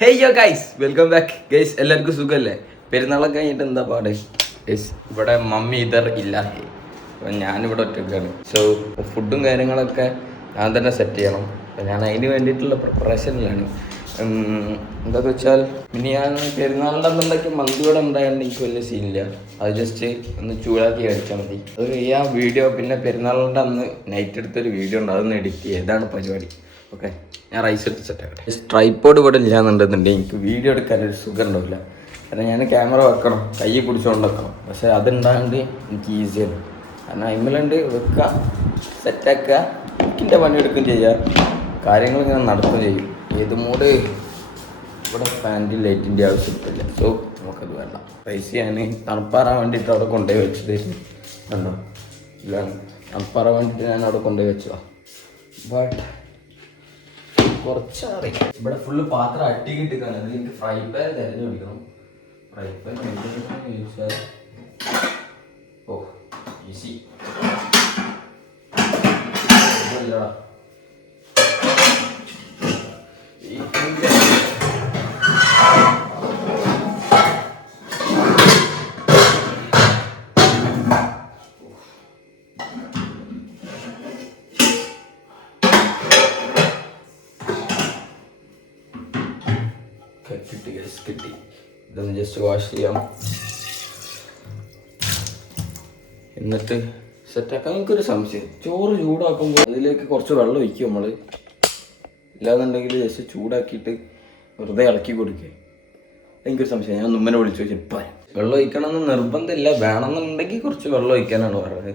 Hey യോ guys, welcome back guys. എല്ലാവർക്കും സുഖമല്ലേ? പെരുന്നാളൊക്കെ കഴിഞ്ഞിട്ട് എന്താ പാട് ഗൈസ്? ഇവിടെ മമ്മി ഇല്ല, അപ്പം ഞാനിവിടെ ഒറ്റയ്ക്കാണ്. സോ ഫുഡും കാര്യങ്ങളൊക്കെ ഞാൻ തന്നെ സെറ്റ് ചെയ്യണം. അപ്പം ഞാൻ അതിന് വേണ്ടിയിട്ടുള്ള പ്രിപ്പറേഷനിലാണ്. എന്താണെന്ന് വെച്ചാൽ ഇനി ഞാൻ പെരുന്നാളിൻ്റെ അന്നുണ്ടാക്കി മന്തി ഇവിടെ ഉണ്ടായതുകൊണ്ട് എനിക്ക് വലിയ സീനില്ല. അത് ജസ്റ്റ് ഒന്ന് ചൂടാക്കി കഴിച്ചാൽ മതി. അത് ആ വീഡിയോ പിന്നെ പെരുന്നാളിൻ്റെ അന്ന് നൈറ്റ് എടുത്തൊരു വീഡിയോ ഉണ്ട്, അതൊന്ന് എഡിറ്റ് ചെയ്യുക. ഇതാണ് പരിപാടി. ഓക്കെ, ഞാൻ റൈസ് എടുത്ത് സെറ്റ് ആക്കട്ടെ. ട്രൈപ്പോഡ് ഇവിടെ ഇല്ലാന്നുണ്ടെന്നുണ്ടെങ്കിൽ എനിക്ക് വീഡിയോ എടുക്കാനൊരു സുഖം ഉണ്ടാവില്ല. കാരണം ഞാൻ ക്യാമറ വെക്കണം, കൈ പിടിച്ചുകൊണ്ട് വെക്കണം. പക്ഷേ അതുണ്ടാകുന്നത് എനിക്ക് ഈസിയാണ്. കാരണം അതിമ്മലുണ്ട് വെക്കുക, സെറ്റാക്കുക, എനിക്കിൻ്റെ പണിയെടുക്കുകയും ചെയ്യുക, കാര്യങ്ങൾ ഇങ്ങനെ നടത്തുകയും ചെയ്യും. ഏത് മൂഡ് ഇവിടെ ഫാൻ്റെ ലൈറ്റിൻ്റെ ആവശ്യമില്ല. സോ നമുക്കത് വേണ്ട. റൈസ് ഞാൻ തണുപ്പാറാൻ വേണ്ടിയിട്ട് അവിടെ കൊണ്ടുപോയി വെച്ചത് കണ്ടോ, ഇല്ലാണ് തണുപ്പാറാൻ വേണ്ടിയിട്ട് ഞാൻ അവിടെ കൊണ്ടുപോയി വെച്ചതാണ്. ബട്ട് കുറച്ചറി ഇവിടെ ഫുള്ള് പാത്രം അട്ടിക്കിട്ടിക്കാണ്. അത് എനിക്ക് ഫ്രൈ പാൻ തിരഞ്ഞു പിടിക്കണം. ഫ്രൈ പാൻ ചോദിച്ചാൽ ഓ ഈസി അല്ലടാ. കിട്ടി. ഇതൊന്ന് ജസ്റ്റ് വാഷ് ചെയ്യാം, എന്നിട്ട് സെറ്റാക്കാം. എനിക്കൊരു സംശയം, ചോറ് ചൂടാക്കുമ്പോൾ അതിലേക്ക് കുറച്ച് വെള്ളം ഒഴിക്കും നമ്മൾ, ഇല്ലാന്നുണ്ടെങ്കിൽ ജസ്റ്റ് ചൂടാക്കിയിട്ട് വെറുതെ ഇളക്കി കൊടുക്കുക. എനിക്കൊരു സംശയം, ഞാൻ ഉമ്മനെ വിളിച്ചു വെച്ചിട്ട് വെള്ളം ഒഴിക്കണമെന്ന് നിർബന്ധമില്ല, വേണമെന്നുണ്ടെങ്കിൽ കുറച്ച് വെള്ളം ഒഴിക്കാനാണ് പറഞ്ഞത്.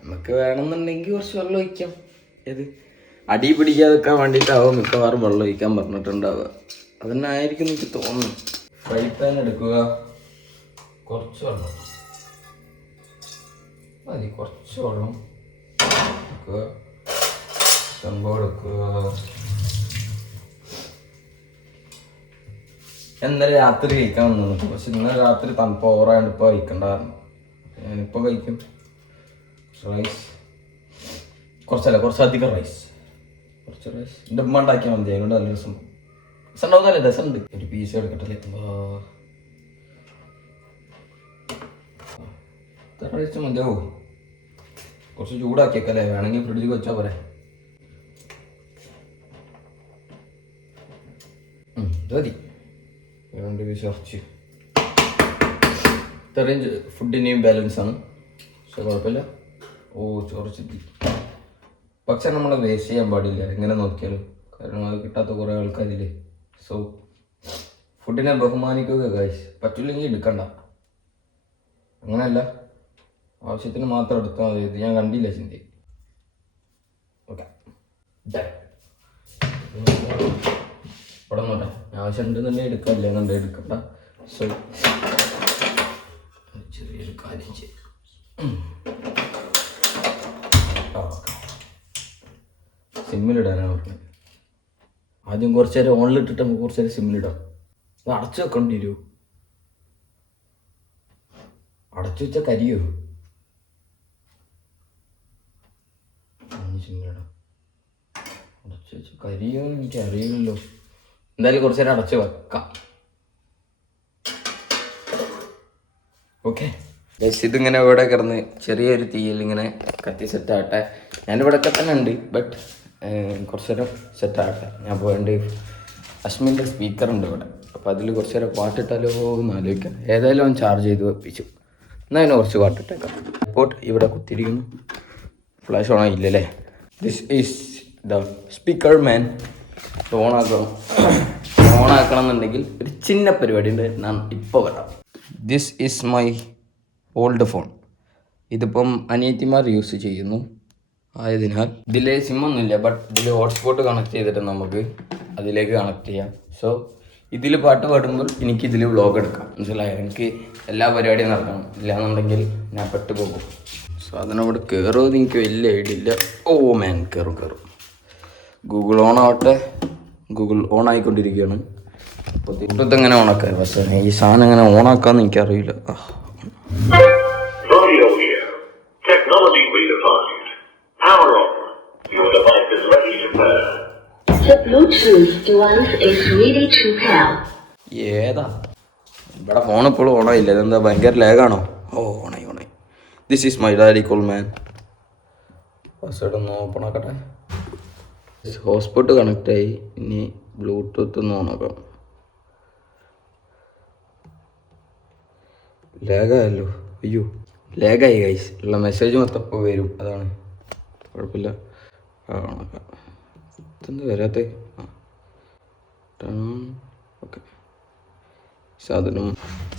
നമുക്ക് വേണമെന്നുണ്ടെങ്കിൽ കുറച്ച് വെള്ളം ഒഴിക്കാം. ഏത് അടി പിടിക്കാതെക്കാൻ വേണ്ടിയിട്ടാവും മിക്കവാറും വെള്ളം ഒഴിക്കാൻ പറഞ്ഞിട്ടുണ്ടാവുക. അതന്നെ ആയിരിക്കും എനിക്ക് തോന്നുന്നു. ഫ്രൈ പാൻ എടുക്കുക, കുറച്ച് വെള്ളം മതി, കുറച്ച് വെള്ളം എടുക്കുക, സംഭവം എടുക്കുക. ഇന്നലെ രാത്രി കഴിക്കാൻ വന്നു, പക്ഷെ ഇന്നലെ രാത്രി തണുപ്പ് ഓവറായിട്ട് ഇപ്പോൾ കഴിക്കണ്ടായിരുന്നു. ഞാനിപ്പോൾ കഴിക്കും. റൈസ് കുറച്ചധികം റൈസ്, കുറച്ച് റൈസ് എൻ്റെ ഉമ്മ ഉണ്ടാക്കിയാൽ മതി. അതുകൊണ്ട് നല്ല രസം ഉണ്ടാവുന്നല്ലേ, രസമുണ്ട്. ഒരു പീസ് എടുക്കട്ടല്ലേ. റൈസ് മതിയാവോ? കുറച്ച് ചൂടാക്കിയേക്കല്ലേ, വേണമെങ്കിൽ ഫ്രിഡ്ജിൽ വെച്ചാൽ പോരെ. ഇത് മതി. 2 പീസ് ഇറച്ചി. ഇത്രയും ഫുഡിനെയും ബാലൻസ് ആണ്, പക്ഷെ കുഴപ്പമില്ല. ഓ കുറച്ച് പക്ഷെ നമ്മൾ വേസ്റ്റ് ചെയ്യാൻ പാടില്ല എങ്ങനെ നോക്കിയാലും, കാരണം അത് കിട്ടാത്ത കുറേ ആൾക്കാരില്ലേ. സോ ഫുഡിനെ ബഹുമാനിക്കുക ഗൈസ്. പറ്റില്ലെങ്കിൽ എടുക്കണ്ട, അങ്ങനെയല്ല, ആവശ്യത്തിന് മാത്രം എടുത്താൽ മതി. ഇത് ഞാൻ കണ്ടില്ല ചിന്തി. ഓക്കെ, ഇവിടെ നോട്ടെ, ആവശ്യം ഉണ്ടെന്നുണ്ടെങ്കിൽ എടുക്കാനില്ല, എന്നുണ്ടെ എടുക്കണ്ട. സോ ചെറിയൊരു കാര്യം ചെയ്യും. സിമ്മിലിടാനാണ് പറഞ്ഞത്. ആദ്യം കുറച്ച് നേരം ഓണിലിട്ടിട്ട് നമുക്ക് കുറച്ച് നേരം സിമ്മിലിടാം. അത് അടച്ചു വെക്കേണ്ടി വരുമോ? അടച്ചു വെച്ചാൽ കരിയോ? സിമ്മിലിടാം. അടച്ചു വെച്ച കരിയോ എനിക്ക് അറിയില്ലല്ലോ. എന്തായാലും കുറച്ച് നേരം അടച്ചു വെക്കാം. ഓക്കെ, ഇതിങ്ങനെ ഇവിടെ കിടന്ന് ചെറിയൊരു തീയിൽ ഇങ്ങനെ കത്തി സെറ്റാകട്ടെ. ഞാനിവിടെയൊക്കെ തന്നെ ഉണ്ട്, ബട്ട് കുറച്ച് നേരം സെറ്റാകട്ടെ. ഞാൻ പോകേണ്ട അശ്മിൻ്റെ സ്പീക്കറുണ്ട് ഇവിടെ, അപ്പോൾ അതിൽ കുറച്ച് നേരം പാട്ടിട്ടാലോ എന്ന് ആലോചിക്കാം. ഏതായാലും അവൻ ചാർജ് ചെയ്ത് വെപ്പിച്ചു. എന്നാൽ അതിന് കുറച്ച് പാട്ടിട്ടേക്കാം. റിപ്പോർട്ട് ഇവിടെ കുത്തിയിരിക്കുന്നു. ഫ്ലാഷ് ഓൺ ആയില്ലല്ലേ? This is the speaker man. ഓണാക്കണം എന്നുണ്ടെങ്കിൽ ഒരു ചിന്ന പരിപാടി ഉണ്ട്, ഞാൻ ഇപ്പോൾ വരാം. This is my old phone. ഇതിപ്പം അനിയത്തിമാർ യൂസ് ചെയ്യുന്നു ആയതിനാൽ ഇതിൽ സിമ്മൊന്നുമില്ല, ബട്ട് ഇതിൽ ഹോട്ട്സ്പോട്ട് കണക്ട് ചെയ്തിട്ട് നമുക്ക് അതിലേക്ക് കണക്ട് ചെയ്യാം. സോ ഇതിൽ പാട്ട് പാടുമ്പോൾ എനിക്ക് ഇതിൽ വ്ളോഗ് എടുക്കാം. മനസ്സിലായോ? എനിക്ക് എല്ലാ പരിപാടിയും നടക്കണം, ഇല്ലയെന്നുണ്ടെങ്കിൽ ഞാൻ പെട്ടുപോകും. സാധനം ഇവിടെ കയറുമെന്ന് എനിക്ക് വലിയ ഐഡിയ ഇല്ല. ഓ മാൻ, കയറും. ഗൂഗിൾ ഓൺ ആവട്ടെ. ഗൂഗിൾ ഓൺ ആയിക്കൊണ്ടിരിക്കുകയാണ്. അപ്പോൾ ഇതെങ്ങനെ ഓണാക്കാൻ? പക്ഷേ ഈ സാധനം എങ്ങനെ ഓണാക്കാമെന്ന് എനിക്കറിയില്ല. The Bluetooth Bluetooth device is ready to pair. ഏതാ ഇവിടെ ഫോൺ ഇപ്പോഴും ഓണായില്ല. ഇതെന്താ ഭയങ്കര ലാഗാണോ? ഓ ഓണായി. This is my daddy call man. Password ഒന്ന് ഓപ്പൺ ആക്കട്ടെ. ഹോട്ട്സ്പോട്ട് കണക്റ്റ് ആയി. ഇനി ബ്ലൂടൂത്ത് ഒന്ന് ഓണാക്കാം. ലാഗായല്ലോ. അയ്യോ ലാഗായി ഗൈസ്. ഉള്ള മെസ്സേജ് മൊത്തം ഇപ്പോൾ വരും. അതാണ് കുഴപ്പമില്ല. ഓണാക്കാം. ഇതെന്താ വരാത്ത? ഓക്കെ.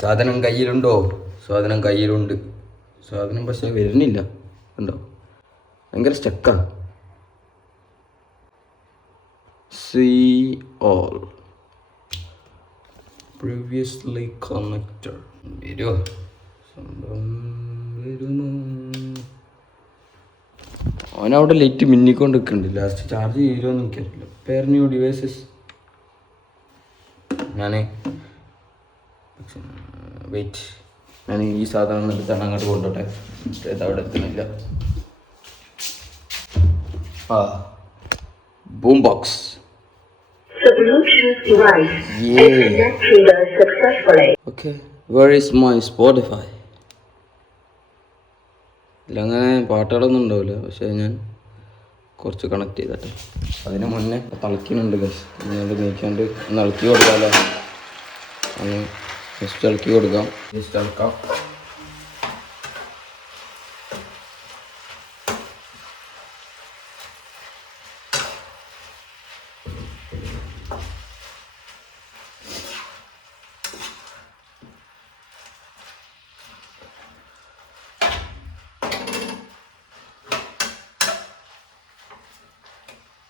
സാധനം കയ്യിലുണ്ടോ? സാധനം കയ്യിലുണ്ട്. സാധനം പക്ഷേ വരുന്നില്ല. ഉണ്ടോ? ഭയങ്കര സ്റ്റക്കാണ്. See all previously connected. വരുമോ? വരുന്നു. അവനവിടെ ലൈറ്റ് മിന്നിക്കൊണ്ട് നിൽക്കുന്നുണ്ട്. ലാസ്റ്റ് ചാർജ് ചെയ്യുമോയെന്ന് എനിക്കറിയില്ല. Pair new devices. വെയിറ്റ്, ഞാൻ ഈ സാധനം എടുത്താണ് അങ്ങോട്ട് കൊണ്ടോട്ടെ. അവിടെ എത്തുന്നില്ല. Boom box. The Bluetooth device is connected successfully. Okay, where is my Spotify? ഇതിലങ്ങനെ പാട്ടുകളൊന്നും ഉണ്ടാവില്ല. പക്ഷേ ഞാൻ കുറച്ച് കണക്ട് ചെയ്തട്ടെ. അതിന് മുന്നേ തിളക്കുന്നുണ്ട് ഗൈസ്. ഇനി നീക്കാണ്ട് ഒന്ന് ഇളക്കി കൊടുക്കാമല്ലോ. ഒന്ന് ജസ്റ്റ് ഇളക്കി കൊടുക്കാം. ജസ്റ്റ് ഇളക്കാം.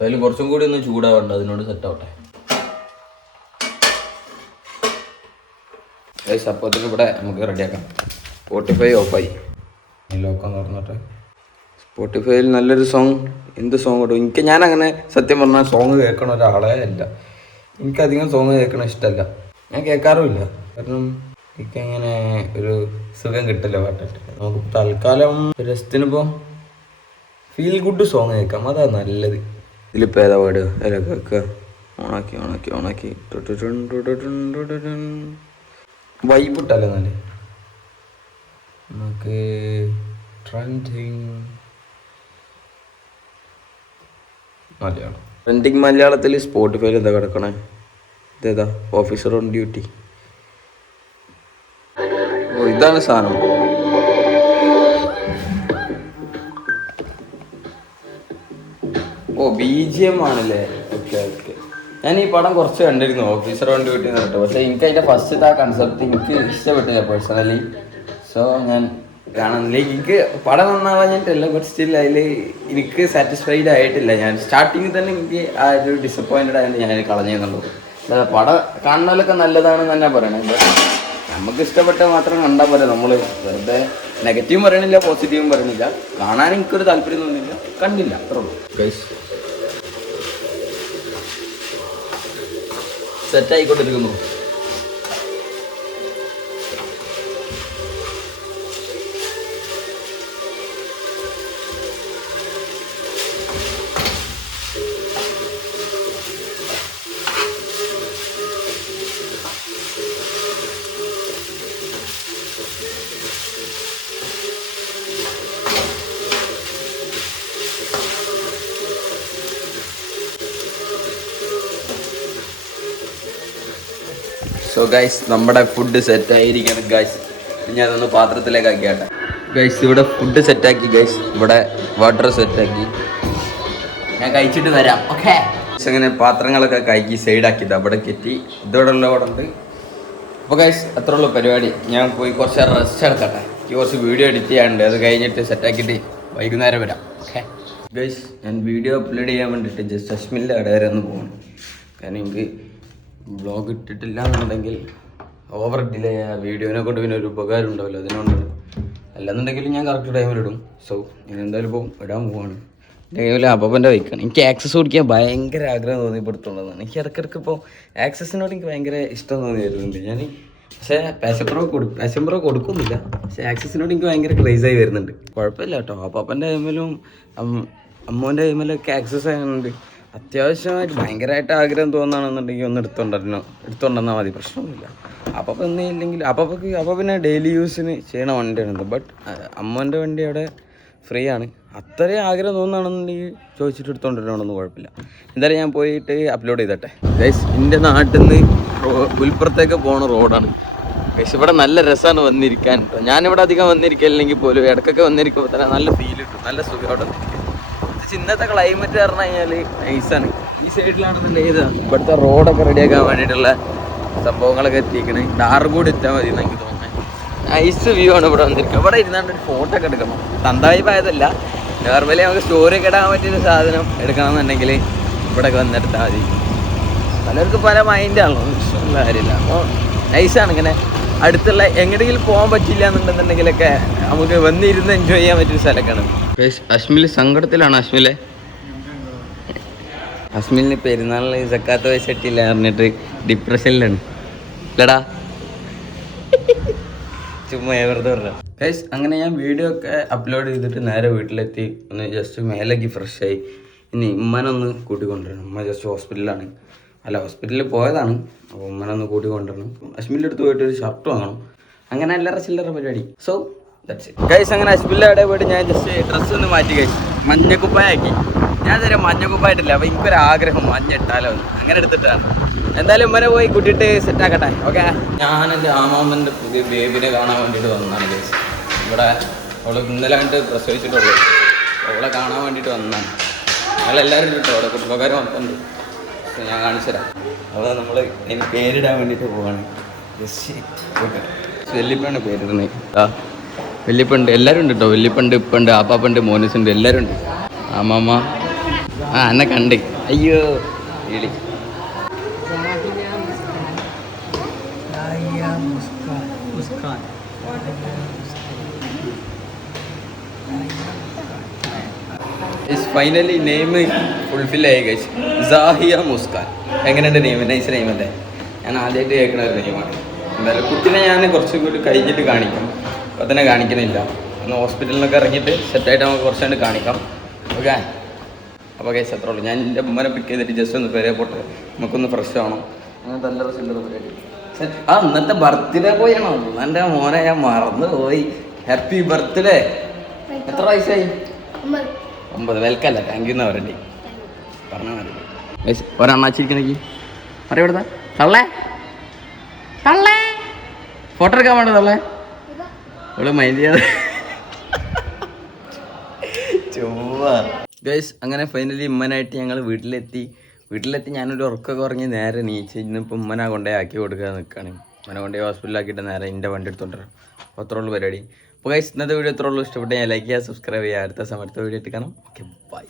അതിൽ കുറച്ചും കൂടി ഒന്ന് ചൂടാവണ്ട. അതിനോട് സെറ്റ് ആവട്ടെ. അപ്പത്തിന് ഇവിടെ നമുക്ക് റെഡിയാക്കാം. സ്പോട്ടിഫൈ ഓഫായി. ലോക്കം തുറന്നോട്ടെ. സ്പോട്ടിഫൈയിൽ നല്ലൊരു സോങ്. എന്ത് സോങ് ഇടും? ഞാനങ്ങനെ സത്യം പറഞ്ഞാൽ സോങ് കേൾക്കണ ഒരാളെ അല്ല. എനിക്കധികം സോങ് കേൾക്കണ ഇഷ്ടമല്ല. ഞാൻ കേൾക്കാറുമില്ല. കാരണം എനിക്കങ്ങനെ ഒരു സുഖം കിട്ടില്ല പാട്ടിട്ട്. നമുക്ക് തൽക്കാലം രസത്തിനിപ്പോൾ ഫീൽ ഗുഡ് സോങ് കേൾക്കാം. അതാണ് നല്ലത്. ഇതിലിപ്പോൾ ഏതാ വേർഡ്? അല്ല കേൾക്കുക. ഓണാക്കി വൈബ് ഇട്ടല്ലേ നല്ല. നമുക്ക് ട്രെൻഡിങ് മലയാളത്തിൽ സ്പോട്ടിഫൈയിൽ എന്താ കിടക്കണേ? ഇതേതാ? Officer on duty. ഓ ഇതാണ് സാധനം. ഓ BGM ആണല്ലേ. ഓക്കെ. ഞാൻ ഈ പടം കുറച്ച് കണ്ടിരുന്നു, ഓഫീസർ ഓൺ ഡ്യൂട്ടി എന്ന് പറഞ്ഞിട്ട്. പക്ഷേ എനിക്ക് അതിൻ്റെ ഫസ്റ്റത്തെ ആ കൺസെപ്റ്റ് എനിക്ക് ഇഷ്ടപ്പെട്ടില്ല പേഴ്സണലി. സോ ഞാൻ കാണുന്നില്ല. എനിക്ക് പടം നന്നാവാഞ്ഞിട്ടല്ല, ബട്ട് സ്റ്റിൽ അതിൽ എനിക്ക് സാറ്റിസ്ഫൈഡ് ആയിട്ടില്ല. ഞാൻ സ്റ്റാർട്ടിങ്ങിൽ തന്നെ എനിക്ക് ആ ഒരു ഡിസപ്പോയിൻറ്റഡ് ആയതുകൊണ്ട് ഞാൻ കളഞ്ഞെന്നുള്ളൂ. പടം കാണുന്നതിലൊക്കെ നല്ലതാണെന്ന് തന്നെ പറയണേ. ബട്ട് നമുക്ക് ഇഷ്ടപ്പെട്ട മാത്രം കണ്ടാൽ പോലെ. നമ്മൾ വെറുതെ നെഗറ്റീവും പറയണില്ല, പോസിറ്റീവും പറയണില്ല. കാണാൻ എനിക്കൊരു താല്പര്യം തോന്നിയില്ല, കണ്ടില്ല, അത്രേ ഉള്ളൂ ഗൈസ്. സെറ്റായിക്കൊണ്ടിരിക്കുന്നു. സോ ഗൈസ്, നമ്മുടെ ഫുഡ് സെറ്റായിരിക്കണം ഗൈസ്. ഇനി അതൊന്ന് പാത്രത്തിലേക്ക് ആക്കിയാട്ടെ ഗൈസ്. ഇവിടെ ഫുഡ് സെറ്റാക്കി ഗൈസ്. ഇവിടെ വാട്ടർ സെറ്റാക്കി. ഞാൻ കഴിച്ചിട്ട് വരാം. ഓക്കെ. അങ്ങനെ പാത്രങ്ങളൊക്കെ കഴുകി സൈഡാക്കിയത് അവിടെ കെറ്റി. ഇതോടെ ഉള്ള അവിടെ ഉണ്ട്. അപ്പോൾ ഗൈസ് അത്ര ഉള്ളൂ പരിപാടി. ഞാൻ പോയി കുറച്ച് റെസ്റ്റ് എടുക്കട്ടെ. എനിക്ക് കുറച്ച് വീഡിയോ എഡിറ്റ് ചെയ്യാനുണ്ട്. അത് കഴിഞ്ഞിട്ട് സെറ്റാക്കിയിട്ട് വൈകുന്നേരം വരാം. ഓക്കെ ഗൈസ്, ഞാൻ വീഡിയോ അപ്ലോഡ് ചെയ്യാൻ വേണ്ടിയിട്ട് ജസ്റ്റ് അശ്മിൻ്റെ അവിടെ വരെ ഒന്ന് പോകണം. കാരണം എനിക്ക് വ്ളോഗ് ഇട്ടിട്ടില്ല എന്നുണ്ടെങ്കിൽ ഓവർ ഡിലേ ആ വീഡിയോനെ കൊണ്ട് പിന്നെ ഒരു ഉപകാരം ഉണ്ടാവില്ല. അതിനോണ്ട് അല്ലെന്നുണ്ടെങ്കിൽ ഞാൻ കറക്റ്റ് ടൈമിലിടും. സോ ഞാൻ എന്തായാലും ഇപ്പോൾ ഇടാൻ പോവാണ്. എൻ്റെ കയ്യിൽ അപ്പൻ്റെ ബൈക്കാണ്. എനിക്ക് ആക്സസ് ഓടിക്കാൻ ഭയങ്കര ആഗ്രഹം തോന്നിപ്പെടുത്തുള്ളതാണ്. എനിക്ക് ഇടയ്ക്കിടയ്ക്ക് ഇപ്പോൾ ആക്സസിനോട് എനിക്ക് ഭയങ്കര ഇഷ്ടം തോന്നി വരുന്നുണ്ട്. ഞാൻ പക്ഷേ പാഷൻ പ്രോ കൊടുക്കുന്നില്ല. പക്ഷേ ആക്സസിനോട് എനിക്ക് ഭയങ്കര ക്രേസായി വരുന്നുണ്ട്. കുഴപ്പമില്ല കേട്ടോ. അപ്പൻ്റെ ടൈമിലും അമ്മോൻ്റെ ടൈമിലൊക്കെ ആക്സസ് ആയതുകൊണ്ട് അത്യാവശ്യമായിട്ട് ഭയങ്കരമായിട്ട് ആഗ്രഹം തോന്നുകയാണെന്നുണ്ടെങ്കിൽ ഒന്ന് എടുത്തോണ്ടെന്നാൽ മതി, പ്രശ്നമൊന്നുമില്ല. അപ്പം ഒന്നുമില്ലെങ്കിൽ അപ്പോൾ പിന്നെ ഡെയിലി യൂസിന് ചെയ്യണ വണ്ടിയാണിത്. ബട്ട് അമ്മേൻ്റെ വണ്ടി അവിടെ ഫ്രീ ആണ്. അത്രയും ആഗ്രഹം തോന്നുകയാണെന്നുണ്ടെങ്കിൽ ചോദിച്ചിട്ട് എടുത്തോണ്ടിരണമൊന്നും കുഴപ്പമില്ല. എന്തായാലും ഞാൻ പോയിട്ട് അപ്ലോഡ് ചെയ്തട്ടെ ഗൈസ്. എൻ്റെ നാട്ടിൽ നിന്ന് പുൽപ്പുറത്തേക്ക് പോണ റോഡാണ് ഗൈസ്. ഇവിടെ നല്ല രസമാണ് വന്നിരിക്കാൻ കേട്ടോ. ഞാനിവിടെ അധികം വന്നിരിക്കില്ലെങ്കിൽ പോലും ഇടയ്ക്കൊക്കെ വന്നിരിക്കുമ്പോൾ തന്നെ നല്ല ഫീൽ കിട്ടും, നല്ല സുഖം അവിടെ വന്നിരിക്കും. ഇന്നത്തെ ക്ലൈമറ്റ് പറഞ്ഞു കഴിഞ്ഞാൽ നൈസാണ്. ഈ സൈഡിലാണെന്നുണ്ടെങ്കിൽ ഇവിടുത്തെ റോഡൊക്കെ റെഡിയാക്കാൻ വേണ്ടിയിട്ടുള്ള സംഭവങ്ങളൊക്കെ എത്തിക്കണേ. ഡാറ് കൂടി എത്താൻ മതി എന്ന് എനിക്ക് തോന്നുന്നത്. നൈസ് വ്യൂ ആണ് ഇവിടെ വന്നിരിക്കുക. ഇവിടെ ഇരുന്നാണ്ട് ഒരു ഫോട്ടോ ഒക്കെ എടുക്കണം. തന്തവായ്പായതല്ല, നോർമലി നമുക്ക് സ്റ്റോറിയൊക്കെ ഇടാൻ പറ്റിയൊരു സാധനം എടുക്കണമെന്നുണ്ടെങ്കിൽ ഇവിടെയൊക്കെ വന്നെടുത്താൽ മതി. പലർക്കും പല മൈൻഡാണല്ലോ, ഇഷ്ടമുള്ള കാര്യമില്ല. അപ്പോൾ നൈസാണ്. ഇങ്ങനെ അടുത്തുള്ള എങ്ങോട്ടെങ്കിലും പോകാൻ പറ്റില്ല എന്നുണ്ടെന്നുണ്ടെങ്കിലൊക്കെ നമുക്ക് വന്നിരുന്ന് എൻജോയ് ചെയ്യാൻ പറ്റിയൊരു സ്ഥലമൊക്കെയാണ്. അശ്മിൽ സങ്കടത്തിലാണ്. അശ്മിലിന് പെരുന്നാളിന് സക്കാത്ത് വയസ്സിട്ടില്ല പറഞ്ഞിട്ട് ഡിപ്രഷനിലാണ് ഇല്ലടാ, ചുമ്മാ വെറുതെ പറഞ്ഞ ഗൈസ്. അങ്ങനെ ഞാൻ വീഡിയോ ഒക്കെ അപ്ലോഡ് ചെയ്തിട്ട് നേരെ വീട്ടിലെത്തി. ഒന്ന് ജസ്റ്റ് മേലേക്ക് ഫ്രഷായി. ഇനി ഉമ്മനൊന്ന് കൂട്ടിക്കൊണ്ടുവരണം. ഉമ്മ ജസ്റ്റ് ഹോസ്പിറ്റലിൽ പോയതാണ്. അപ്പോൾ ഉമ്മനൊന്ന് കൂട്ടിക്കൊണ്ടുവരണം. അശ്മിലിൻ്റെ അടുത്ത് പോയിട്ട് ഒരു ഷർട്ട് വാങ്ങണം. അങ്ങനെ എല്ലാവരുടെ ചില്ലറ പരിപാടി. So that's it guys. അങ്ങനെ അശ്മിലിൻ്റെ അവിടെ പോയിട്ട് ഞാൻ ജസ്റ്റ് ഡ്രസ്സ് ഒന്ന് മാറ്റി ഗൈസ്. മഞ്ഞക്കുപ്പായാക്കി. ഞാൻ ഇതുവരെ മഞ്ഞക്കുപ്പായിട്ടില്ല. അപ്പോൾ എനിക്കൊരാഗ്രഹം മഞ്ഞ ഇട്ടാലോ, അങ്ങനെ എടുത്തിട്ടാണ്. എന്തായാലും ഉമ്മനെ പോയി കൂട്ടിയിട്ട് സെറ്റാക്കട്ടെ. ഓക്കെ, ഞാൻ എൻ്റെ ആമാമ്മൻ്റെ പുതിയ ബേബിനെ കാണാൻ വേണ്ടിയിട്ട് വന്നതാണ് ഗൈസ്. ഇവിടെ അവൾ ഇന്നലെ കണ്ടിട്ട് പ്രസവിച്ചിട്ടുള്ളൂ. അവളെ കാണാൻ വേണ്ടിയിട്ട് വന്നതാണ്. ഞങ്ങളെല്ലാവരും കിട്ടും, അവിടെ കുടുംബക്കാർ മൊത്തമുണ്ട്. ഞാൻ കാണിച്ചു തരാം. അവിടെ നമ്മൾ ഇനി പേരിടാൻ വേണ്ടിയിട്ട് പോവാണ്. Just okay. വല്യപ്പനാണ് പേരിടുന്നത്. വല്യപ്പുണ്ട്, എല്ലാവരും ഉണ്ട് കേട്ടോ. വല്യപ്പുണ്ട്, ഇപ്പുണ്ട്, ആപ്പാപ്പുണ്ട്, മോനസുണ്ട്, എല്ലാവരും ഉണ്ട്. ആമാമ്മ എന്നെ കണ്ട് അയ്യോ വിളി. ഫൈനലി നെയിം ഫുൾഫിൽ ആയി കഴിച്ചു. സാഹിയ മുസ്കാൻ. എങ്ങനെയുണ്ട് നെയിം? നൈസ് നെയിം അല്ലേ? ഞാൻ ആദ്യമായിട്ട് കേൾക്കുന്ന ഒരു നെയിമാണ്. എന്തായാലും കുട്ടീനെ ഞാൻ കുറച്ചും കൂടി കഴിഞ്ഞിട്ട് കാണിക്കാം. അപ്പോൾ തന്നെ കാണിക്കുന്നില്ല. ഒന്ന് ഹോസ്പിറ്റലിലൊക്കെ ഇറങ്ങിയിട്ട് സെറ്റായിട്ട് നമുക്ക് കുറച്ചുകൊണ്ട് കാണിക്കാം. ഓക്കെ, അപ്പോൾ കേസ് അത്രേ ഉള്ളൂ. ഞാൻ എൻ്റെ ഉമ്മനെ പിക്ക് ചെയ്തിട്ട് ജസ്റ്റ് ഒന്ന് പേരെ പോട്ടെ, നമുക്കൊന്ന് ഫ്രഷ് ആവണം. അങ്ങനെ നല്ല ചില്ലറ പരിപാടി. ഇന്നത്തെ ബർത്ത്ഡേ പോയാണോ? എൻ്റെ മോനെ ഞാൻ മറന്നു പോയി. Happy birthday. എത്ര വയസ്സായി? 9. വെൽക്കല്ല, താങ്ക് യു എന്നാ പറയണ്ടേ. പറഞ്ഞാൽ മതി. ഒരെണ്ണാച്ചിരിക്കണമെങ്കിൽ പറയപ്പെടുത്ത തള്ളേ ഫോട്ടോ എടുക്കാൻ വേണ്ട തള്ളേ. അവള് മൈൻഡ് ചെയ്യാതെ ചുമ്മാ ഗൈസ്. അങ്ങനെ ഫൈനലി ഉമ്മനായിട്ട് ഞങ്ങൾ വീട്ടിലെത്തി. ഞാനൊരു ഉറക്കൊക്കെ ഉറങ്ങി നേരെ നീച്ച് ഇന്നിപ്പോൾ ഉമ്മനെ കൊണ്ടേ ആക്കി കൊടുക്കാൻ നിൽക്കുകയാണ്. ഉമ്മനെ കൊണ്ടേ ഹോസ്പിറ്റലിലാക്കിയിട്ട് നേരെ എൻ്റെ വണ്ടി എടുത്തോണ്ടിരാം. അപ്പോൾ അത്ര ഉള്ളൂ പരിപാടി. അപ്പോൾ ഗൈസ്, ഇന്നത്തെ വീഡിയോ എത്ര ഉള്ളൂ. ഇഷ്ടപ്പെട്ടു ഞാൻ ലൈക്ക് ചെയ്യുക, സബ്സ്ക്രൈബ് ചെയ്യുക. അടുത്ത സമയത്ത് വീഡിയോ ഇട്ട് കാണാം. Okay, by.